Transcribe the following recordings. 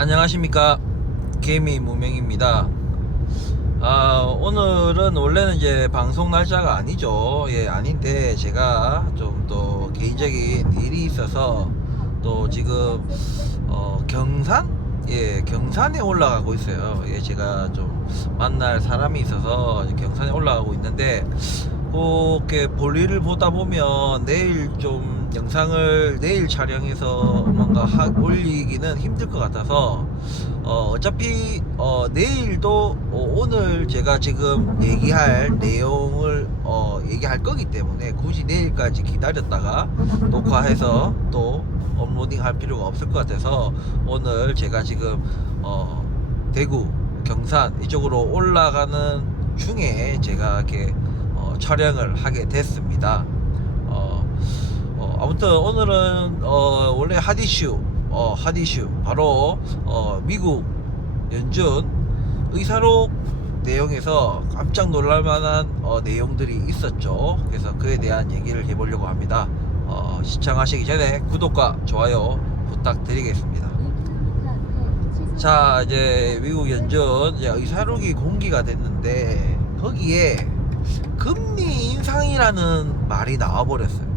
안녕하십니까, 개미 무명입니다. 오늘은 원래는 이제 방송 날짜가 아니죠. 아닌데 제가 좀 또 개인적인 일이 있어서 또 지금 경산에 올라가고 있어요. 제가 좀 만날 사람이 있어서 경산에 올라가고 있는데, 그렇게 볼일을 보다 보면 내일 좀 영상을 내일 촬영해서 뭔가 올리기는 힘들 것 같아서 어차피 내일도 오늘 제가 지금 얘기할 내용을 얘기할 거기 때문에 굳이 내일까지 기다렸다가 녹화해서 또 업로딩 할 필요가 없을 것 같아서 오늘 제가 지금 대구 경산 이쪽으로 올라가는 중에 제가 이렇게 촬영을 하게 됐습니다. 아무튼 오늘은 원래 핫이슈 바로 미국 연준 의사록 내용에서 깜짝 놀랄만한 내용들이 있었죠. 그래서 그에 대한 얘기를 해보려고 합니다. 시청하시기 전에 구독과 좋아요 부탁드리겠습니다. 자, 이제 미국 연준 의사록이 공개가 됐는데 거기에 금리 인상이라는 말이 나와버렸어요.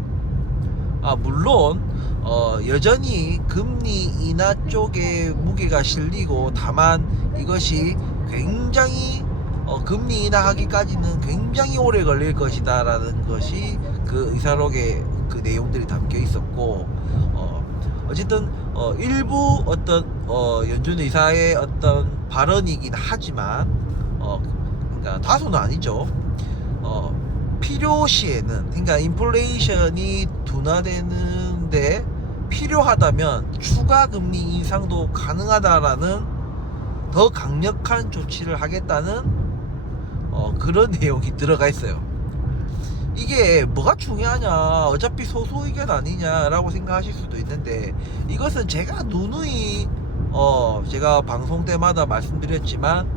물론 여전히 금리 인하 쪽에 무게가 실리고, 다만 이것이 굉장히 금리 인하하기까지는 굉장히 오래 걸릴 것이다 라는 것이 그 의사록에 그 내용들이 담겨 있었고, 어쨌든 일부 어떤 연준 의사의 어떤 발언이긴 하지만 그러니까 다소는 아니죠. 필요시에는, 그러니까 인플레이션이 둔화되는데 필요하다면 추가 금리 인상도 가능하다라는 더 강력한 조치를 하겠다는 그런 내용이 들어가 있어요. 이게 뭐가 중요하냐, 어차피 소수 의견 아니냐라고 생각하실 수도 있는데, 이것은 제가 누누이 제가 방송 때마다 말씀드렸지만,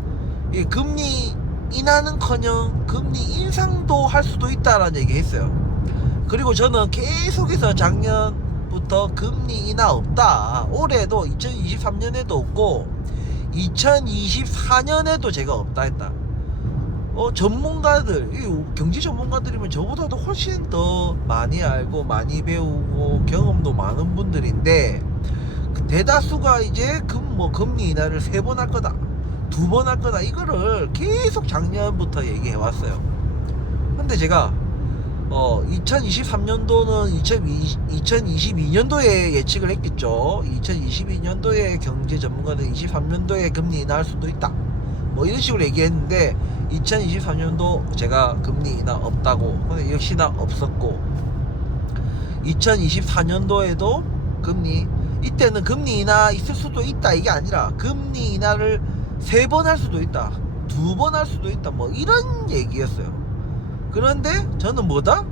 이 금리 인하는커녕 금리 인상도 할 수도 있다라는 얘기 했어요. 그리고 저는 계속해서 작년부터 금리 인하 없다, 올해도 2023년에도 없고 2024년에도 제가 없다 했다. 전문가들, 경제 전문가들이면 저보다도 훨씬 더 많이 알고 많이 배우고 경험도 많은 분들인데, 대다수가 이제 금리 인하를 3번 할 거다, 2번 할 거다, 이거를 계속 작년부터 얘기해 왔어요. 근데 제가 2023년도는 2022년도에 예측을 했겠죠. 2022년도에 경제 전문가는 23년도에 금리 인하할 수도 있다, 뭐 이런 식으로 얘기했는데, 2023년도 제가 금리 인하 없다고, 근데 역시나 없었고, 2024년도에도 이때는 금리 인하 있을 수도 있다, 이게 아니라 금리 인하를 3번 할 수도 있다, 2번 할 수도 있다, 뭐 이런 얘기였어요. 그런데 저는 뭐다?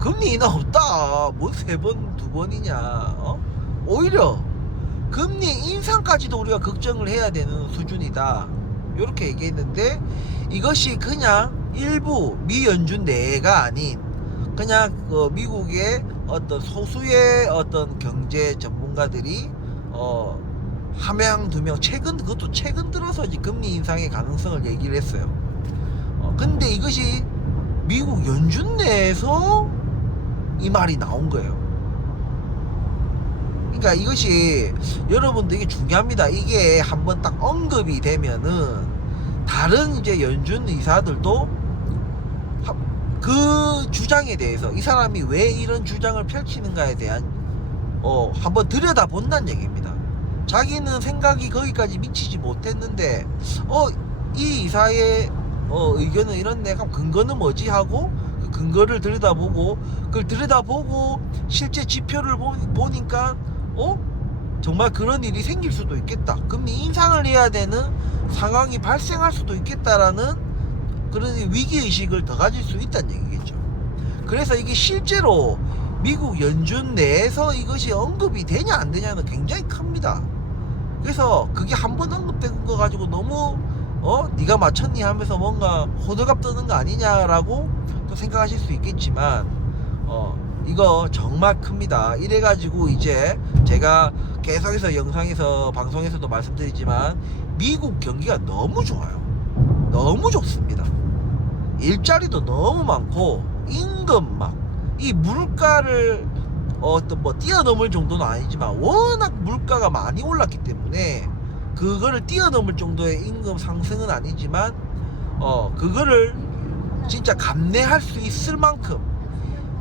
금리 인하 없다, 뭐 3번 2번이냐, 오히려 금리 인상까지도 우리가 걱정을 해야 되는 수준이다, 이렇게 얘기했는데, 이것이 그냥 일부 미연준 내가 아닌 그냥 미국의 어떤 소수의 어떤 경제 전문가들이 한 명, 2명, 그것도 최근 들어서 이제 금리 인상의 가능성을 얘기를 했어요. 근데 이것이 미국 연준 내에서 이 말이 나온 거예요. 그러니까 이것이, 여러분들 이게 중요합니다. 이게 한번 딱 언급이 되면은 다른 이제 연준 의사들도 그 주장에 대해서, 이 사람이 왜 이런 주장을 펼치는가에 대한 한번 들여다본다는 얘기입니다. 자기는 생각이 거기까지 미치지 못했는데 이 이사의 의견은 이런데, 그럼 근거는 뭐지 하고 그 근거를 들여다보고, 그걸 들여다보고 실제 지표를 보니까 정말 그런 일이 생길 수도 있겠다, 금리 인상을 해야 되는 상황이 발생할 수도 있겠다라는 그런 위기의식을 더 가질 수 있다는 얘기겠죠. 그래서 이게 실제로 미국 연준 내에서 이것이 언급이 되냐 안 되냐는 굉장히 큽니다. 그래서 그게 한 번 언급된 거 가지고 너무 네가 맞췄니 하면서 뭔가 호들갑 떠는 거 아니냐라고 또 생각하실 수 있겠지만, 이거 정말 큽니다. 이래가지고 이제 제가 계속해서 영상에서 방송에서도 말씀드리지만 미국 경기가 너무 좋아요. 너무 좋습니다. 일자리도 너무 많고 임금 막 이 물가를 어떤 뭐 뛰어넘을 정도는 아니지만 워낙 물가가 많이 올랐기 때문에 그거를 뛰어넘을 정도의 임금 상승은 아니지만 그거를 진짜 감내할 수 있을 만큼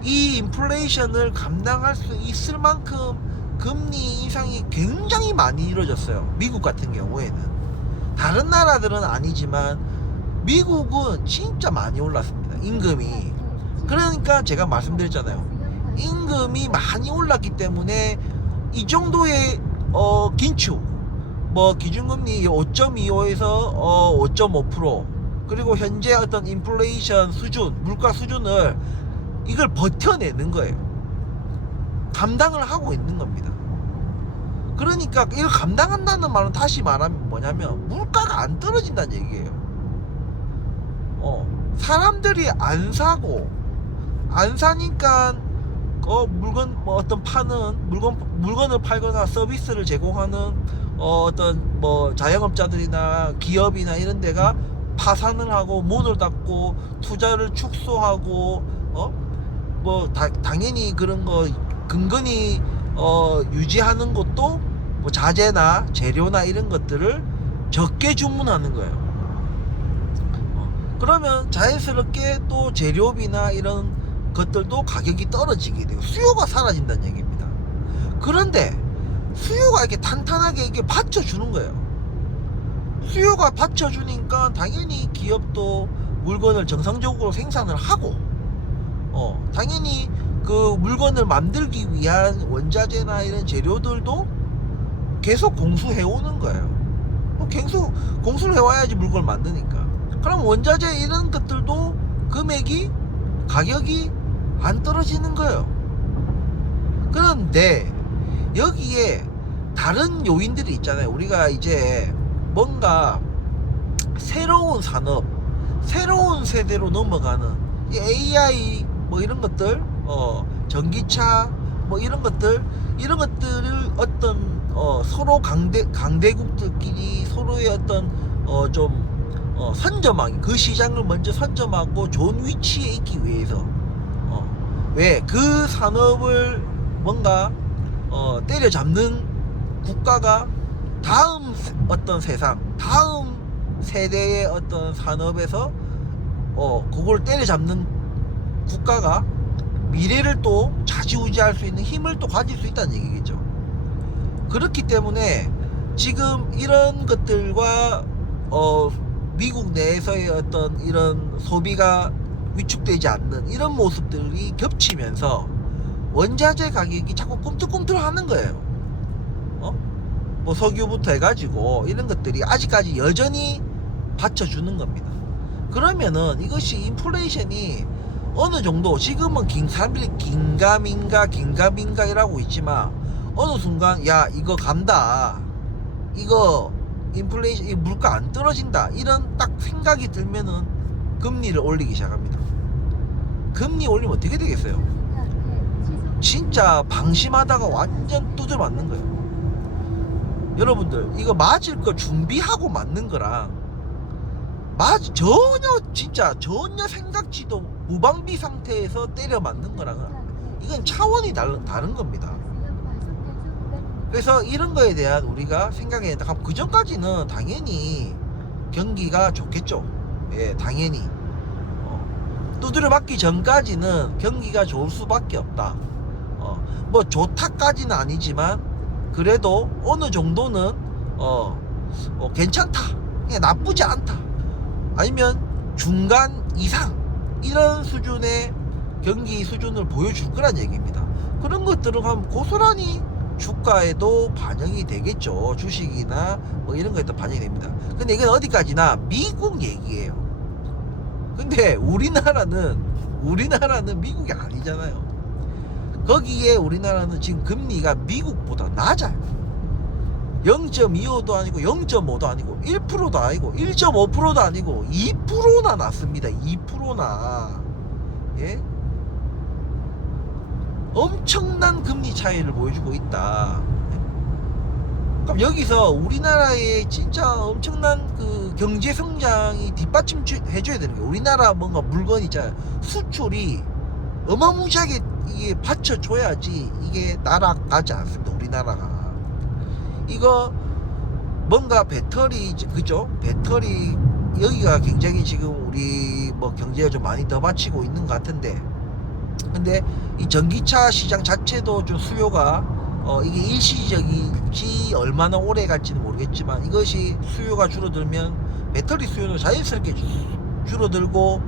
이 인플레이션을 감당할 수 있을 만큼 금리 인상이 굉장히 많이 이루어졌어요. 미국 같은 경우에는 다른 나라들은 아니지만 미국은 진짜 많이 올랐습니다. 임금이. 그러니까 제가 말씀드렸잖아요. 임금이 많이 올랐기 때문에 이 정도의 긴축 뭐 기준금리 5.25에서 5.5% 그리고 현재 어떤 인플레이션 수준 물가 수준을 이걸 버텨내는 거예요. 감당을 하고 있는 겁니다. 그러니까 이걸 감당한다는 말은 다시 말하면 뭐냐면 물가가 안 떨어진다는 얘기예요. 사람들이 안 사고 안 사니까 물건 뭐 어떤 파는 물건을 팔거나 서비스를 제공하는 어떤 뭐 자영업자들이나 기업이나 이런 데가 파산을 하고 문을 닫고 투자를 축소하고 뭐 당연히 그런 거 근근히 유지하는 것도 뭐 자재나 재료나 이런 것들을 적게 주문하는 거예요. 그러면 자연스럽게 또 재료비나 이런 것들도 가격이 떨어지게 돼요. 수요가 사라진다는 얘기입니다. 그런데 수요가 이렇게 탄탄하게 이렇게 받쳐주는 거예요. 수요가 받쳐주니까 당연히 기업도 물건을 정상적으로 생산을 하고 당연히 그 물건을 만들기 위한 원자재나 이런 재료들도 계속 공수해 오는 거예요. 계속 공수를 해와야지 물건을 만드니까. 그럼 원자재 이런 것들도 가격이 안 떨어지는 거예요. 그런데 여기에 다른 요인들이 있잖아요. 우리가 이제 뭔가 새로운 산업, 새로운 세대로 넘어가는 이 AI 뭐 이런 것들, 전기차 뭐 이런 것들을 어떤 서로 강대국들끼리 서로의 어떤 선점하기, 그 시장을 먼저 선점하고 좋은 위치에 있기 위해서 왜 그 산업을 뭔가 때려잡는 국가가 다음 어떤 다음 세대의 어떤 산업에서 그걸 때려잡는 국가가 미래를 또 좌지우지할 수 있는 힘을 또 가질 수 있다는 얘기겠죠. 그렇기 때문에 지금 이런 것들과 미국 내에서의 어떤 이런 소비가 위축되지 않는 이런 모습들이 겹치면서 원자재 가격이 자꾸 꿈틀꿈틀 하는 거예요. 뭐 석유부터 해가지고 이런 것들이 아직까지 여전히 받쳐주는 겁니다. 그러면은 이것이 인플레이션이 어느 정도 지금은 사람들이 긴가민가 이라고 있지만 어느 순간 야 이거 간다, 이거 인플레이션 이 물가 안 떨어진다 이런 딱 생각이 들면은 금리를 올리기 시작합니다. 금리 올리면 어떻게 되겠어요? 진짜 방심하다가 완전 두들 맞는 거예요. 여러분들 이거 맞을 거 준비하고 맞는 거랑 전혀 생각지도 무방비 상태에서 때려 맞는 거랑은 이건 차원이 다른 겁니다. 그래서 이런 거에 대한 우리가 생각해야 된다. 그 전까지는 당연히 경기가 좋겠죠. 예, 당연히 두드려 맞기 전까지는 경기가 좋을 수밖에 없다. 뭐 좋다까지는 아니지만 그래도 어느 정도는 괜찮다, 나쁘지 않다, 아니면 중간 이상 이런 수준의 경기 수준을 보여줄 거란 얘기입니다. 그런 것들은 고스란히 주가에도 반영이 되겠죠. 주식이나 뭐 이런 거에도 반영이 됩니다. 근데 이건 어디까지나 미국 얘기예요. 근데 우리나라는 미국이 아니잖아요. 거기에 우리나라는 지금 금리가 미국보다 낮아요. 0.25도 아니고 0.5도 아니고 1%도 아니고 1.5%도 아니고 2%나 낮습니다. 2%나. 예? 엄청난 금리 차이를 보여주고 있다. 그럼 여기서 우리나라의 진짜 엄청난 그 경제 성장이 뒷받침 해줘야 되는 거예요. 우리나라 뭔가 물건 있잖아요. 수출이 어마무시하게 이게 받쳐줘야지 이게 날아가지 않습니다. 우리나라가. 이거 뭔가 배터리, 그죠? 배터리 여기가 굉장히 지금 우리 뭐 경제가 좀 많이 더 받치고 있는 것 같은데, 근데 이 전기차 시장 자체도 좀 수요가 이게 일시적이지 얼마나 오래 갈지는 모르겠지만, 이것이 수요가 줄어들면 배터리 수요도 자연스럽게 줄어들고,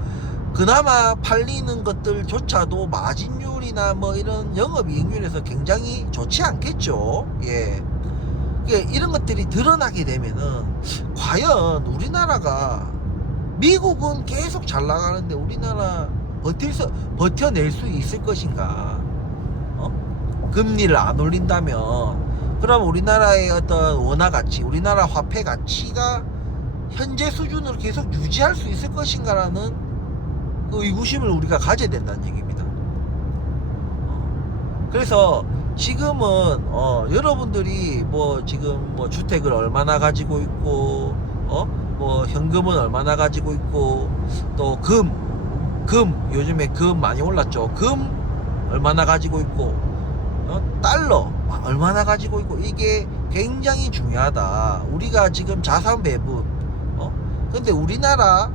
그나마 팔리는 것들조차도 마진율이나 뭐 이런 영업이익률에서 굉장히 좋지 않겠죠. 예. 이런 것들이 드러나게 되면은 과연 우리나라가, 미국은 계속 잘 나가는데 우리나라 버텨낼 수 있을 것인가? 금리를 안 올린다면, 그럼 우리나라의 어떤 원화 가치, 우리나라 화폐 가치가 현재 수준으로 계속 유지할 수 있을 것인가라는 그 의구심을 우리가 가져야 된다는 얘기입니다. 그래서 지금은 여러분들이 뭐 지금 뭐 주택을 얼마나 가지고 있고, 뭐 현금은 얼마나 가지고 있고, 또 요즘에 금 많이 올랐죠. 금 얼마나 가지고 있고, 달러 얼마나 가지고 있고, 이게 굉장히 중요하다. 우리가 지금 자산 배분, 근데 우리나라의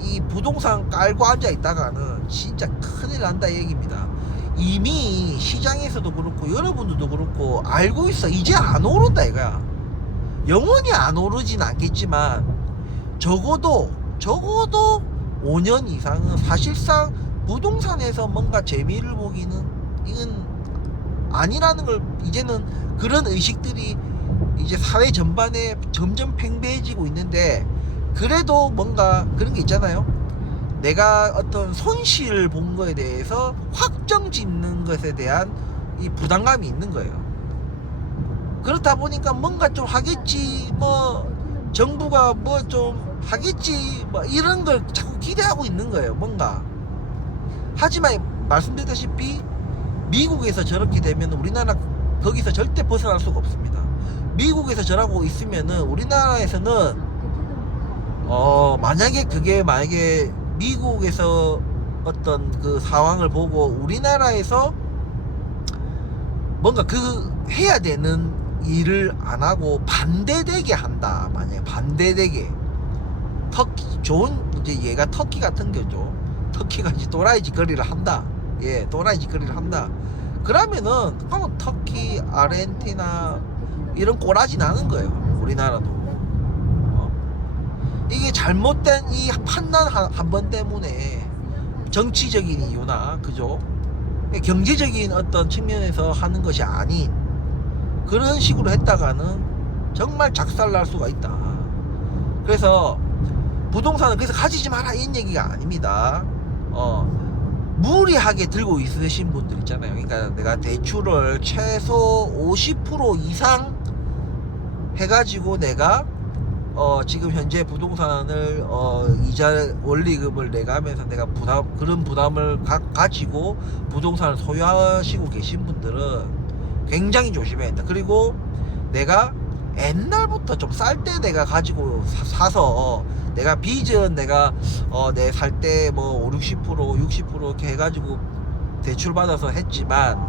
이 부동산 깔고 앉아 있다가는 진짜 큰일 난다 얘기입니다. 이미 시장에서도 그렇고 여러분들도 그렇고 알고 있어. 이제 안 오른다 이거야. 영원히 안 오르진 않겠지만 적어도 5년 이상은 사실상 부동산에서 뭔가 재미를 보기는 이건 아니라는 걸, 이제는 그런 의식들이 이제 사회 전반에 점점 팽배해지고 있는데, 그래도 뭔가 그런 게 있잖아요. 내가 어떤 손실을 본 거에 대해서 확정 짓는 것에 대한 이 부담감이 있는 거예요. 그렇다 보니까 뭔가 좀 하겠지, 뭐 정부가 뭐 좀 하겠지, 뭐 이런 걸 자꾸 기대하고 있는 거예요. 뭔가. 하지만 말씀드렸다시피 미국에서 저렇게 되면 우리나라 거기서 절대 벗어날 수가 없습니다. 미국에서 저러고 있으면은 우리나라에서는 만약에 미국에서 어떤 그 상황을 보고 우리나라에서 뭔가 그 해야 되는 일을 안 하고 반대되게 한다. 만약에 반대되게, 이제 얘가 터키 같은 거죠. 터키가 이제 또라이 짓거리를 한다. 예, 또라이 짓거리를 한다. 그러면은 터키, 아르헨티나 이런 꼬라지 나는 거예요. 우리나라도. 이게 잘못된 이 판단 한 번 때문에, 정치적인 이유나, 그죠? 경제적인 어떤 측면에서 하는 것이 아닌 그런 식으로 했다가는 정말 작살날 수가 있다. 그래서 부동산은 그래서 가지지 마라 이런 얘기가 아닙니다. 무리하게 들고 있으신 분들 있잖아요. 그러니까 내가 대출을 최소 50% 이상 해가지고 내가 지금 현재 부동산을 이자 원리금을 내가면서 내가 그런 부담을 가지고 부동산을 소유하시고 계신 분들은 굉장히 조심해야 된다. 그리고 내가 옛날부터 좀 쌀 때 내가 가지고 사서 내가 빚은 내가 내 살 때 뭐 5, 60% 이렇게 해가지고 대출 받아서 했지만,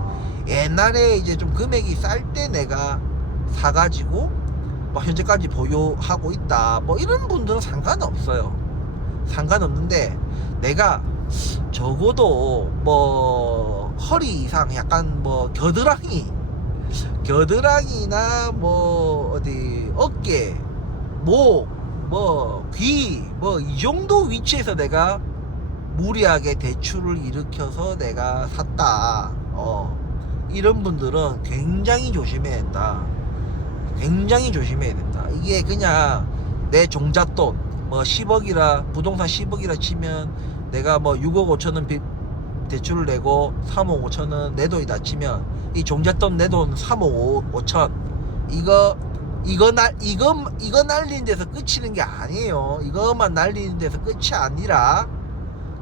옛날에 이제 좀 금액이 쌀 때 내가 사가지고 뭐 현재까지 보유하고 있다, 뭐 이런 분들은 상관없어요. 상관없는데, 내가 적어도 뭐 허리 이상 약간 뭐 겨드랑이나 뭐 어디 어깨, 목, 뭐 귀, 뭐 이 정도 위치에서 내가 무리하게 대출을 일으켜서 내가 샀다, 이런 분들은 굉장히 조심해야 된다. 굉장히 조심해야 된다. 이게 그냥 내 종잣돈 뭐 10억이라, 부동산 10억이라 치면 내가 뭐 6억 5천원 대출을 내고 3억 5천원 내 돈이다 치면, 이 종잣돈 내 돈 3억 5천, 이거 날리는 데서 끝이는 게 아니에요. 이것만 날리는 데서 끝이 아니라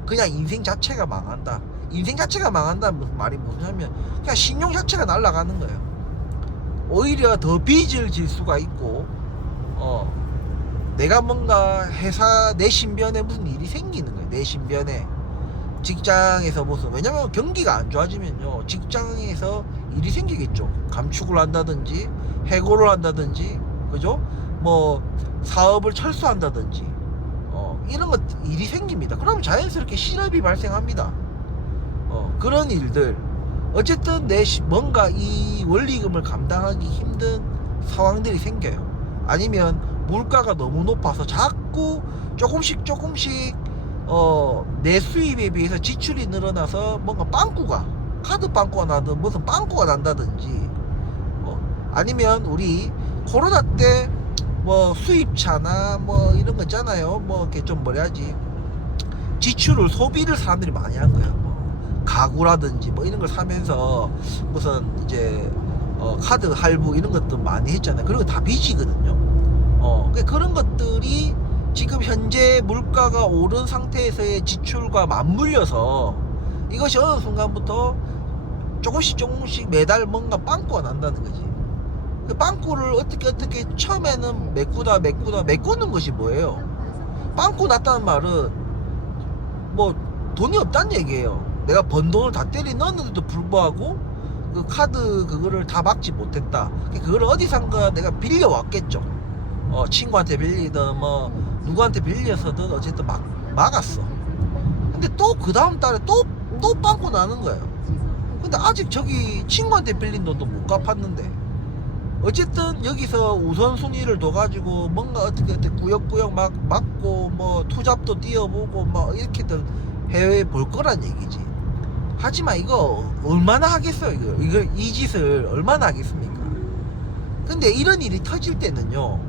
그냥 인생 자체가 망한다. 인생 자체가 망한다는 말이 뭐냐면 그냥 신용 자체가 날아가는 거예요. 오히려 더 빚을 질 수가 있고, 내가 뭔가 회사 내 신변에 무슨 일이 생기는 거예요. 내 신변에 직장에서 무슨, 왜냐면 경기가 안 좋아지면요 직장에서 일이 생기겠죠. 감축을 한다든지 해고를 한다든지, 그죠? 뭐 사업을 철수한다든지, 이런 것 일이 생깁니다. 그러면 자연스럽게 실업이 발생합니다. 그런 일들, 어쨌든 뭔가 이 원리금을 감당하기 힘든 상황들이 생겨요. 아니면 물가가 너무 높아서 자꾸 조금씩 내 수입에 비해서 지출이 늘어나서 뭔가 카드 빵꾸가 나든 무슨 빵꾸가 난다든지, 아니면 우리 코로나 때 뭐 수입차나 뭐 이런 거 있잖아요. 뭐 이렇게 좀 뭐라지, 소비를 사람들이 많이 한 거예요. 뭐 가구라든지 뭐 이런 걸 사면서 무슨 이제 카드 할부 이런 것도 많이 했잖아요. 그리고 다 빚이거든요. 그러니까 그런 것들이 지금 현재 물가가 오른 상태에서의 지출과 맞물려서 이것이 어느 순간부터 조금씩 매달 뭔가 빵꾸가 난다는 거지. 그 빵꾸를 어떻게 처음에는 메꾸는 것이 뭐예요? 빵꾸 났다는 말은 뭐 돈이 없다는 얘기예요. 내가 번 돈을 다 때리 넣었는데도 불구하고 그 카드 그거를 다 막지 못했다. 그거를 어디선가 내가 빌려왔겠죠. 친구한테 빌리든 뭐 누구한테 빌려서든 어쨌든 막았어. 근데 또 그 다음 달에 또 빵꾸 나는 거예요. 근데 아직 저기 친구한테 빌린 돈도 못 갚았는데, 어쨌든 여기서 우선순위를 둬가지고 뭔가 어떻게 꾸역꾸역 막고 뭐 투잡도 띄워보고 뭐 이렇게들 해외 볼 거란 얘기지. 하지만 이거 얼마나 하겠어요? 이 짓을 얼마나 하겠습니까? 근데 이런 일이 터질 때는요,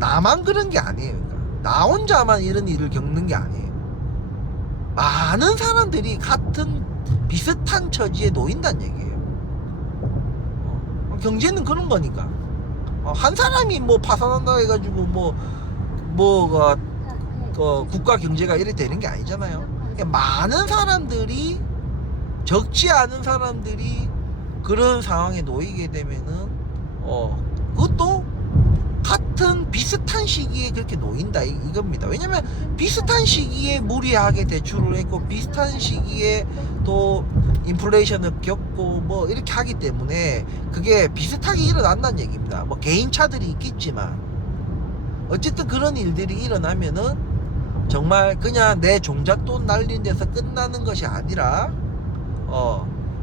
나만 그런 게 아니에요. 그러니까 나 혼자만 이런 일을 겪는 게 아니에요. 많은 사람들이 같은 비슷한 처지에 놓인다는 얘기예요. 경제는 그런 거니까. 한 사람이 뭐 파산한다 해가지고 뭐가 국가 경제가 이래 되는 게 아니잖아요. 그러니까 많은 사람들이, 적지 않은 사람들이 그런 상황에 놓이게 되면은 그것도 같은 비슷한 시기에 그렇게 놓인다 이겁니다. 왜냐면 비슷한 시기에 무리하게 대출을 했고 비슷한 시기에 또 인플레이션을 겪고 뭐 이렇게 하기 때문에 그게 비슷하게 일어난다는 얘기입니다. 뭐 개인차들이 있겠지만 어쨌든 그런 일들이 일어나면은 정말 그냥 내 종잣돈 날린 데서 끝나는 것이 아니라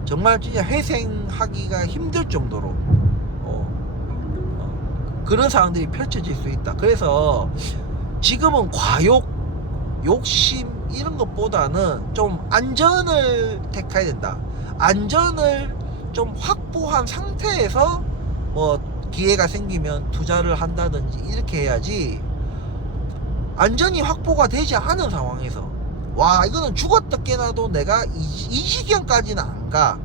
정말 진짜 회생하기가 힘들 정도로 그런 상황들이 펼쳐질 수 있다. 그래서 지금은 욕심 이런 것보다는 좀 안전을 택해야 된다. 안전을 좀 확보한 상태에서 뭐 기회가 생기면 투자를 한다든지 이렇게 해야지, 안전이 확보가 되지 않은 상황에서 이거는 죽었다 깨나도 내가 이 지경까지는 안 가.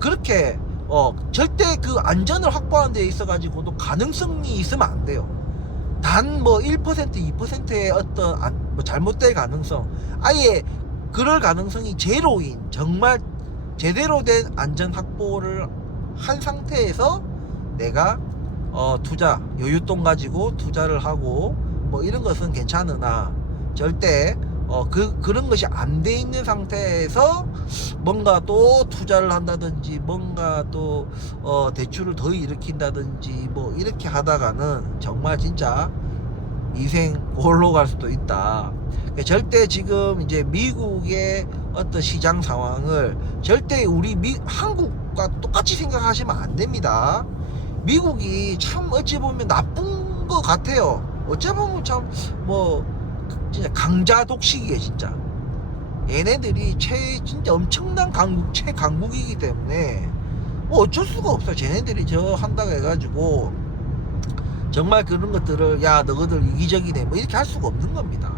그렇게 절대 그 안전을 확보하는 데 있어 가지고도 가능성이 있으면 안 돼요. 단 뭐 1% 2%의 어떤 뭐 잘못될 가능성, 아예 그럴 가능성이 제로인, 정말 제대로 된 안전 확보를 한 상태에서 내가 투자 여윳돈 가지고 투자를 하고 뭐 이런 것은 괜찮으나, 절대 그런 것이 안 돼 있는 상태에서 뭔가 또 투자를 한다든지 뭔가 또 대출을 더 일으킨다든지 뭐 이렇게 하다가는 정말 진짜 인생 골로 갈 수도 있다. 절대 지금 이제 미국의 어떤 시장 상황을 절대 우리 한국과 똑같이 생각하시면 안 됩니다. 미국이 참 어찌 보면 나쁜 것 같아요. 어찌 보면 참 뭐 진짜 강자 독식이에요. 진짜 얘네들이 진짜 엄청난 최강국이기 때문에 뭐 어쩔 수가 없어요. 쟤네들이 저 한다고 해가지고 정말 그런 것들을 야 너희들 이기적이네 뭐 이렇게 할 수가 없는 겁니다.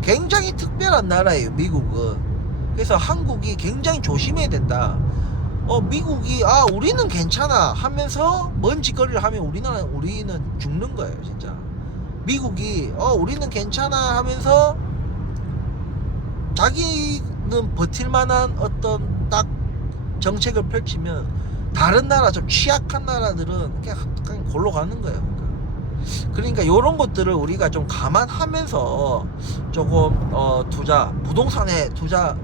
굉장히 특별한 나라예요 미국은. 그래서 한국이 굉장히 조심해야 된다. 미국이 우리는 괜찮아 하면서 먼 짓거리를 하면 우리는 죽는 거예요 진짜. 미국이 우리는 괜찮아 하면서 자기는 버틸 만한 어떤 딱 정책을 펼치면 다른 나라 좀 취약한 나라들은 그냥 골로 가는 거예요. 그러니까 이런 것들을 우리가 좀 감안하면서 조금 투자, 부동산에 투자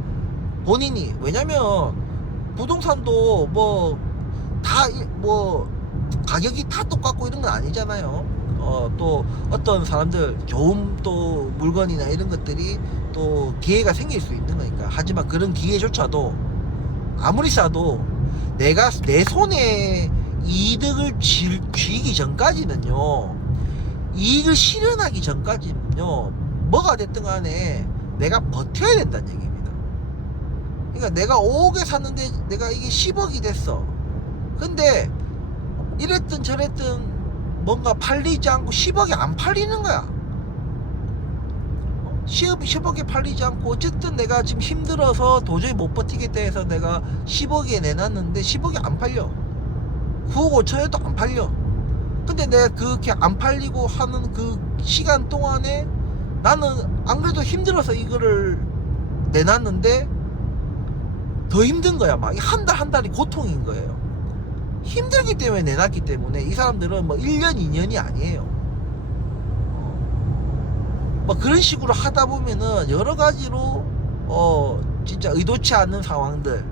본인이, 왜냐면 부동산도 뭐 다 뭐 가격이 다 똑같고 이런 건 아니잖아요. 또 어떤 사람들 좋은 또 물건이나 이런 것들이 또 기회가 생길 수 있는 거니까. 하지만 그런 기회조차도 아무리 싸도 내가 내 손에 이득을 쥐기 전까지는요, 이익을 실현하기 전까지는요, 뭐가 됐든 간에 내가 버텨야 된다는 얘기입니다. 그러니까 내가 5억에 샀는데 내가 이게 10억이 됐어. 근데 이랬든 저랬든 뭔가 팔리지 않고 10억이 안 팔리는 거야. 10억에 팔리지 않고, 어쨌든 내가 지금 힘들어서 도저히 못 버티겠다 해서 내가 10억에 내놨는데 10억이 안 팔려. 9억 5천에도 안 팔려. 근데 내가 그렇게 안 팔리고 하는 그 시간 동안에 나는 안 그래도 힘들어서 이거를 내놨는데 더 힘든 거야. 막 한 달 한 달이 고통인 거예요. 힘들기 때문에 내놨기 때문에. 이 사람들은 뭐 1년 2년이 아니에요. 뭐 그런 식으로 하다 보면은 여러 가지로 진짜 의도치 않는 상황들,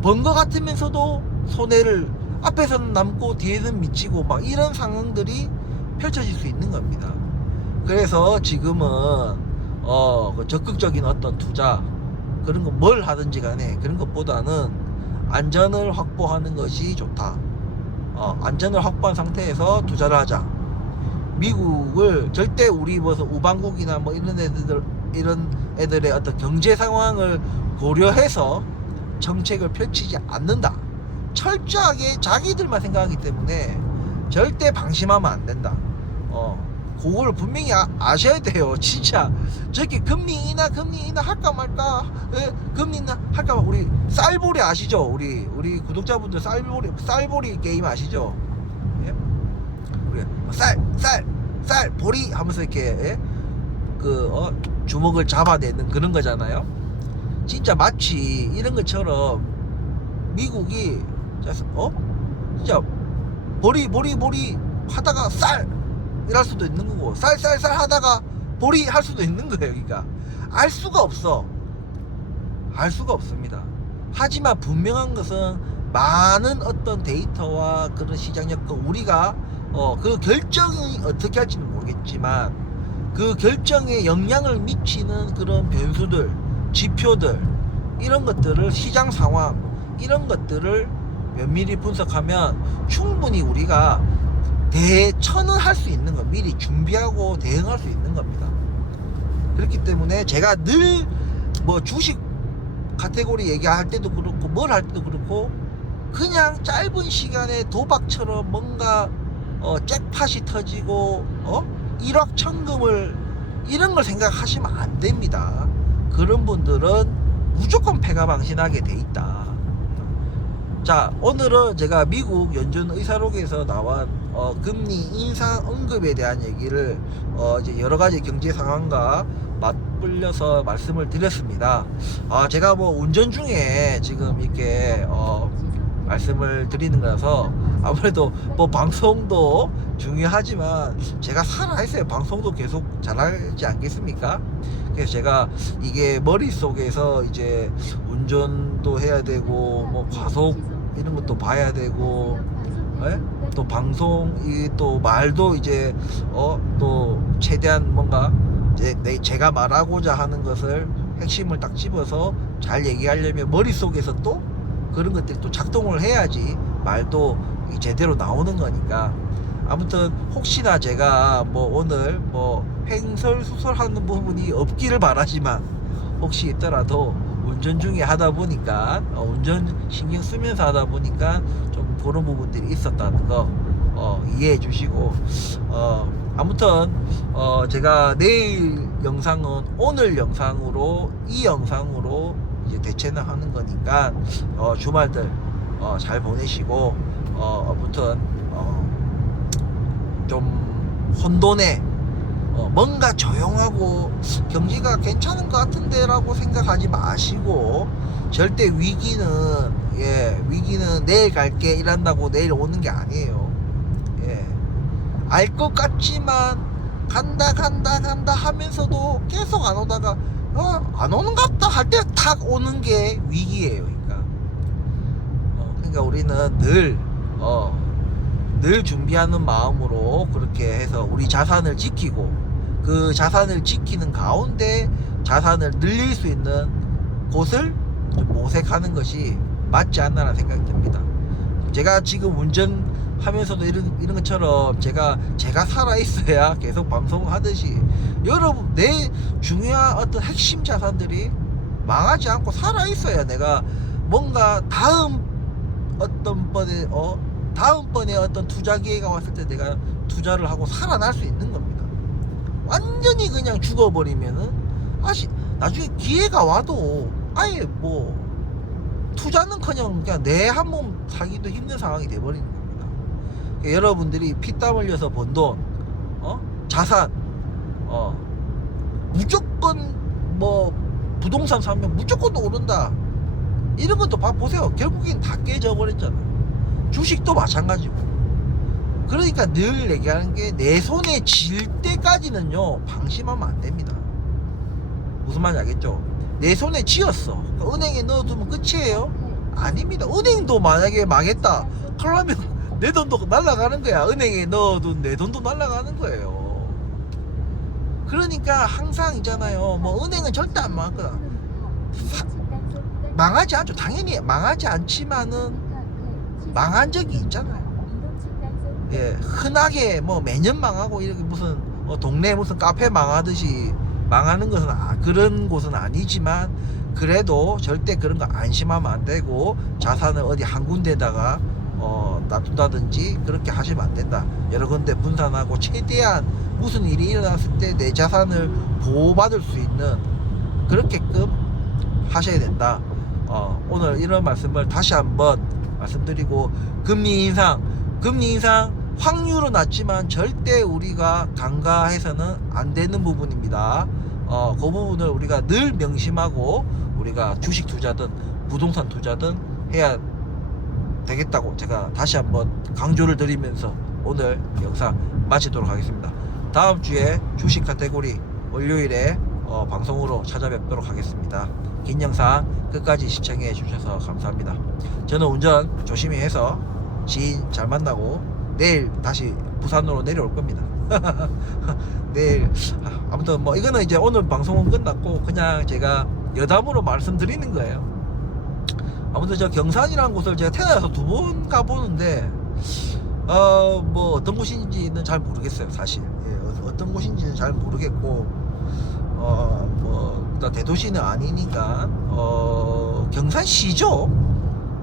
번 거 같으면서도 손해를, 앞에서는 남고 뒤에는 미치고 막 이런 상황들이 펼쳐질 수 있는 겁니다. 그래서 지금은 그 적극적인 어떤 투자, 그런 거 뭘 하든지 간에 그런 것보다는 안전을 확보하는 것이 좋다. 안전을 확보한 상태에서 투자를 하자. 미국을 절대 우리 무슨 우방국이나 뭐 이런 애들의 어떤 경제 상황을 고려해서 정책을 펼치지 않는다. 철저하게 자기들만 생각하기 때문에 절대 방심하면 안 된다. 그걸 분명히 아셔야 돼요. 진짜 저렇게 금리 인하 할까 말까, 금리 인하 할까 말까. 우리 쌀보리 아시죠? 우리 구독자분들 쌀보리 게임 아시죠? 예? 우리 쌀 보리 하면서 이렇게, 예? 주먹을 잡아내는 그런 거잖아요. 진짜 마치 이런 것처럼 미국이 진짜 보리 하다가 쌀 이럴 수도 있는 거고, 쌀 하다가 보리 할 수도 있는 거예요. 그러니까 알 수가 없습니다. 하지만 분명한 것은 많은 어떤 데이터와 그런 시장 여건, 우리가 그 결정이 어떻게 할지는 모르겠지만 그 결정에 영향을 미치는 그런 변수들, 지표들, 이런 것들을, 시장 상황, 이런 것들을 면밀히 분석하면 충분히 우리가 대처는 할 수 있는 거, 미리 준비하고 대응할 수 있는 겁니다. 그렇기 때문에 제가 늘 뭐 주식 카테고리 얘기할 때도 그렇고 뭘 할 때도 그렇고, 그냥 짧은 시간에 도박처럼 뭔가 잭팟이 터지고 1억 천금을, 이런 걸 생각하시면 안 됩니다. 그런 분들은 무조건 패가망신하게 돼 있다. 자, 오늘은 제가 미국 연준 의사록에서 나온 금리 인상 언급에 대한 얘기를 이제 여러 가지 경제 상황과 맞불려서 말씀을 드렸습니다. 제가 뭐 운전 중에 지금 이렇게 말씀을 드리는 거라서 아무래도 뭐 방송도 중요하지만 제가 살아있어요. 방송도 계속 잘하지 않겠습니까? 그래서 제가 이게 머릿속에서 이제 운전도 해야 되고 뭐 과속 이런 것도 봐야 되고, 또 방송 또 말도 이제 또 최대한 뭔가 제가 말하고자 하는 것을 핵심을 딱 집어서 잘 얘기하려면 머릿속에서 또 그런 것들이 또 작동을 해야지 말도 제대로 나오는 거니까. 아무튼 혹시나 제가 뭐 오늘 뭐 횡설수설하는 부분이 없기를 바라지만, 혹시 있더라도 운전 중에 하다 보니까 운전 신경 쓰면서 하다 보니까 좀 그런 부분들이 있었다는 거 이해해 주시고, 아무튼 제가 내일 영상은 오늘 영상으로, 이 영상으로 이제 대체는 하는 거니까 주말들 잘 보내시고, 아무튼 좀 혼돈에 뭔가 조용하고 경기가 괜찮은 것 같은데 라고 생각하지 마시고, 절대 위기는 여기는 내일 갈게 일한다고 내일 오는 게 아니에요. 예. 알 것 같지만 간다 하면서도 계속 안 오다가 안 오는 것 같다 할 때 탁 오는 게 위기예요. 그러니까 우리는 늘 준비하는 마음으로 그렇게 해서 우리 자산을 지키고 그 자산을 지키는 가운데 자산을 늘릴 수 있는 곳을 좀 모색하는 것이 맞지 않나라는 생각이 듭니다. 제가 지금 운전하면서도 이런 것처럼 제가 살아있어야 계속 방송하듯이 여러분 내 중요한 어떤 핵심 자산들이 망하지 않고 살아있어야 내가 뭔가 다음번에 어떤 투자 기회가 왔을 때 내가 투자를 하고 살아날 수 있는 겁니다. 완전히 그냥 죽어버리면은 나중에 기회가 와도 아예 뭐 투자는커녕 그냥 내 한 몸 살기도 힘든 상황이 돼버리는 겁니다. 그러니까 여러분들이 피땀 흘려서 번 돈, 자산, 무조건 뭐 부동산 사면 무조건 오른다. 이런 것도 보세요. 결국엔 다 깨져버렸잖아요. 주식도 마찬가지고. 그러니까 늘 얘기하는 게 내 손에 질 때까지는요 방심하면 안 됩니다. 무슨 말인지 알겠죠? 내 손에 쥐었어. 그러니까 은행에 넣어두면 끝이에요? 아닙니다. 은행도 만약에 망했다 그러면 내 돈도 날아가는 거야. 은행에 넣어둔 내 돈도 날아가는 거예요. 그러니까 항상 있잖아요. 뭐 은행은 절대 안 망할 거다. 망하지 않죠. 당연히 망하지 않지만은 망한 적이 있잖아요. 예, 흔하게 뭐 매년 망하고 이렇게 무슨 동네 무슨 카페 망하듯이 망하는 것은 그런 곳은 아니지만 그래도 절대 그런 거 안심하면 안 되고 자산을 어디 한 군데다가 놔둔다든지 그렇게 하시면 안 된다. 여러 군데 분산하고 최대한 무슨 일이 일어났을 때 내 자산을 보호받을 수 있는 그렇게끔 하셔야 된다. 오늘 이런 말씀을 다시 한번 말씀드리고 금리 인상 확률은 낮지만 절대 우리가 간과해서는 안 되는 부분입니다. 그 부분을 우리가 늘 명심하고 우리가 주식 투자든 부동산 투자든 해야 되겠다고 제가 다시 한번 강조를 드리면서 오늘 영상 마치도록 하겠습니다. 다음 주에 주식 카테고리 월요일에 방송으로 찾아뵙도록 하겠습니다. 긴 영상 끝까지 시청해 주셔서 감사합니다. 저는 운전 조심히 해서 지인 잘 만나고 내일 다시 부산으로 내려올 겁니다. 내일 아무튼 뭐 이거는 이제 오늘 방송은 끝났고 그냥 제가 여담으로 말씀드리는 거예요. 아무튼 저 경산이라는 곳을 제가 태어나서 2번 가보는데 뭐 어떤 곳인지는 잘 모르겠어요. 사실 어떤 곳인지는 잘 모르겠고 뭐 일단 대도시는 아니니까 경산시죠.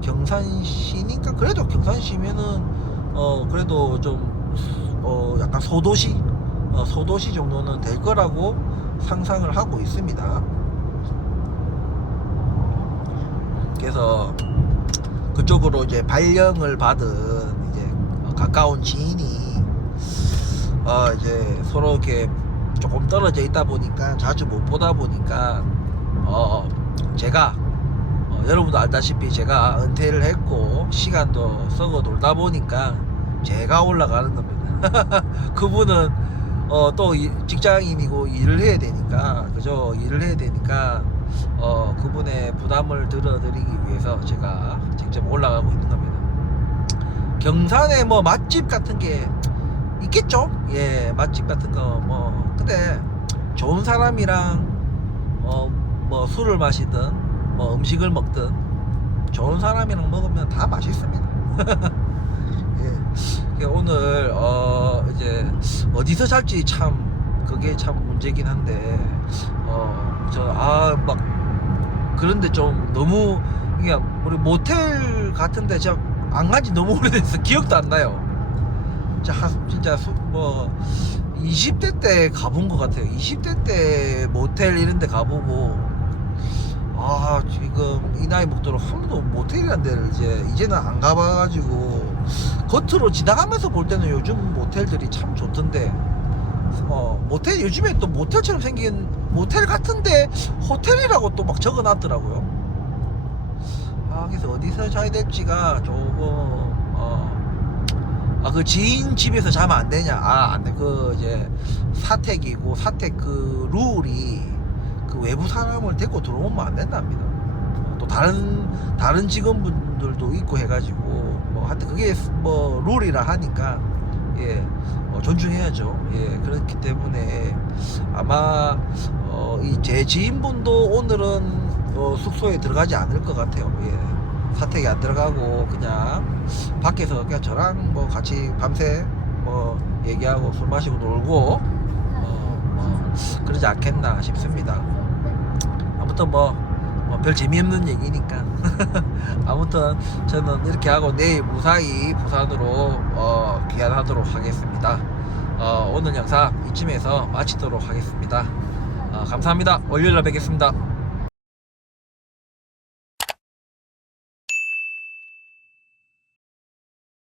경산시니까 그래도 경산시면은 그래도 좀 약간 소도시 정도는 될 거라고 상상을 하고 있습니다. 그래서 그쪽으로 이제 발령을 받은 이제 가까운 지인이 이제 서로 이렇게 조금 떨어져 있다 보니까 자주 못 보다 보니까 제가 여러분도 알다시피 제가 은퇴를 했고 시간도 썩어 놀다 보니까 제가 올라가는 겁니다. 그분은 또 직장인이고 일을 해야 되니까 그죠? 일을 해야 되니까 그분의 부담을 덜어드리기 위해서 제가 직접 올라가고 있는 겁니다. 경산에 뭐 맛집 같은 게 있겠죠? 예, 맛집 같은 거 뭐 근데 좋은 사람이랑 뭐 술을 마시든 뭐 음식을 먹든 좋은 사람이랑 먹으면 다 맛있습니다. 예. 오늘 이제 어디서 잘지 참 그게 참 문제긴 한데 막 그런데 좀 너무 그냥 우리 모텔 같은데 제가 안 간지 너무 오래돼서 기억도 안 나요. 진짜 뭐 20대 때 가본 것 같아요. 20대 때 모텔 이런 데 가보고 지금 이 나이 먹도록 한 번도 모텔이란 데를 이제는 안 가봐가지고 겉으로 지나가면서 볼 때는 요즘 모텔들이 참 좋던데 모텔 요즘에 또 모텔처럼 생긴 모텔 같은데 호텔이라고 또 막 적어놨더라고요. 그래서 어디서 자야 될지가 조금 그 지인 집에서 자면 안 되냐? 안 돼. 그 이제 사택이고 사택 그 룰이 그 외부 사람을 데리고 들어오면 안 된답니다. 또 다른 직원분들도 있고 해가지고 뭐 하여튼 그게 뭐 룰이라 하니까 예 존중해야죠. 예 그렇기 때문에 아마 이 제 지인분도 오늘은 숙소에 들어가지 않을 것 같아요. 예 사택에 안 들어가고 그냥 밖에서 그냥 저랑 뭐 같이 밤새 뭐 얘기하고 술 마시고 놀고 그러지 않겠나 싶습니다. 아무튼 뭐 별 재미없는 얘기니까 아무튼 저는 이렇게 하고 내일 무사히 부산으로 귀환하도록 하겠습니다. 오늘 영상 이쯤에서 마치도록 하겠습니다. 감사합니다. 월요일날 뵙겠습니다.